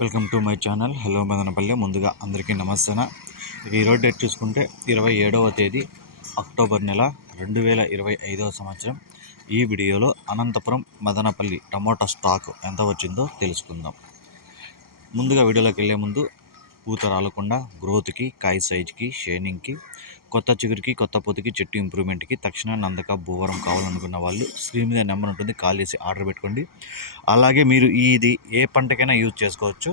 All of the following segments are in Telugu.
Welcome to my channel. Hello Madanapalle. ముందుగా అందరికీ నమస్తేన? ఈరోజు డేట్ చూసుకుంటే ఇరవై ఏడవ తేదీ అక్టోబర్ నెల రెండు వేల ఇరవై ఐదవ సంవత్సరం. ఈ వీడియోలో అనంతపురం మదనపల్లి టమోటా స్టాక్ ఎంత వచ్చిందో తెలుసుకుందాం. ముందుగా వీడియోలోకి వెళ్ళే ముందు పూత రాలకుండా గ్రోత్కి కాయ సైజ్కి షేనింగ్కి కొత్త చిగురికి కొత్త పొతికి చెట్టు ఇంప్రూవ్మెంట్కి తక్షణ నందక భూవరం కావాలనుకున్న వాళ్ళు స్క్రీన్ మీద నెంబర్ ఉంటుంది కాల్ చేసి ఆర్డర్ పెట్టుకోండి. అలాగే మీరు ఇది ఏ పంటకైనా యూజ్ చేసుకోవచ్చు.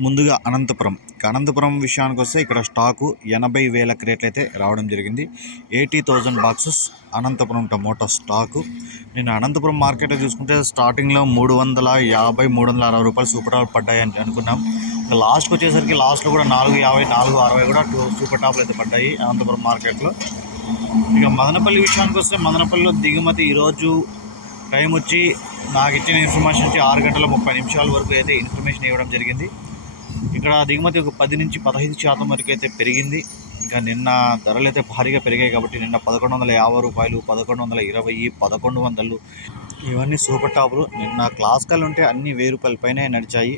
ముందుగా అనంతపురం. అనంతపురం విషయానికి వస్తే ఇక్కడ స్టాకు ఎనభై వేల క్రేట్లు అయితే రావడం జరిగింది. Eighty thousand boxes Anantapuram tomato stock. నేను అనంతపురం మార్కెట్లో చూసుకుంటే స్టార్టింగ్లో మూడు వందల యాభై మూడు వందల అరవై రూపాయలు సూపర్ పడ్డాయి అని అనుకున్నాం. లాస్ట్కి వచ్చేసరికి లాస్ట్లో కూడా నాలుగు యాభై నాలుగు అరవై కూడా టూ సూపర్ టాప్లు అయితే పడ్డాయి అనంతపురం మార్కెట్లో. ఇక మదనపల్లి విషయానికి వస్తే మదనపల్లిలో దిగుమతి ఈరోజు టైం వచ్చి నాకు ఇచ్చిన ఇన్ఫర్మేషన్ వచ్చి ఆరు గంటల ముప్పై నిమిషాల వరకు అయితే ఇన్ఫర్మేషన్ ఇవ్వడం జరిగింది. ఇక్కడ దిగుమతి ఒక పది నుంచి పదహైదు శాతం వరకు అయితే పెరిగింది. ఇంకా నిన్న ధరలు అయితే భారీగా పెరిగాయి కాబట్టి నిన్న పదకొండు వందల యాభై రూపాయలు పదకొండు వందల ఇరవై పదకొండు వందలు ఇవన్నీ సూపర్ టాపులు. నిన్న క్లాసికల్ ఉంటే అన్ని వెయ్యి రూపాయల పైన నడిచాయి.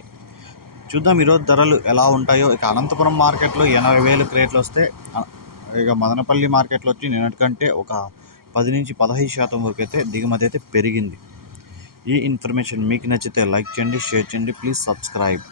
చూద్దాం ఈరోజు ధరలు ఎలా ఉంటాయో. ఇక అనంతపురం మార్కెట్లో ఎనభై వేలు క్రేట్లు వస్తే ఇక మదనపల్లి మార్కెట్లో వచ్చి నిన్నటికంటే ఒక పది నుంచి పదహైదు శాతం వరకు అయితే దిగుమతి అయితే పెరిగింది. ఈ ఇన్ఫర్మేషన్ మీకు నచ్చితే లైక్ చేయండి షేర్ చేయండి ప్లీజ్ సబ్స్క్రైబ్.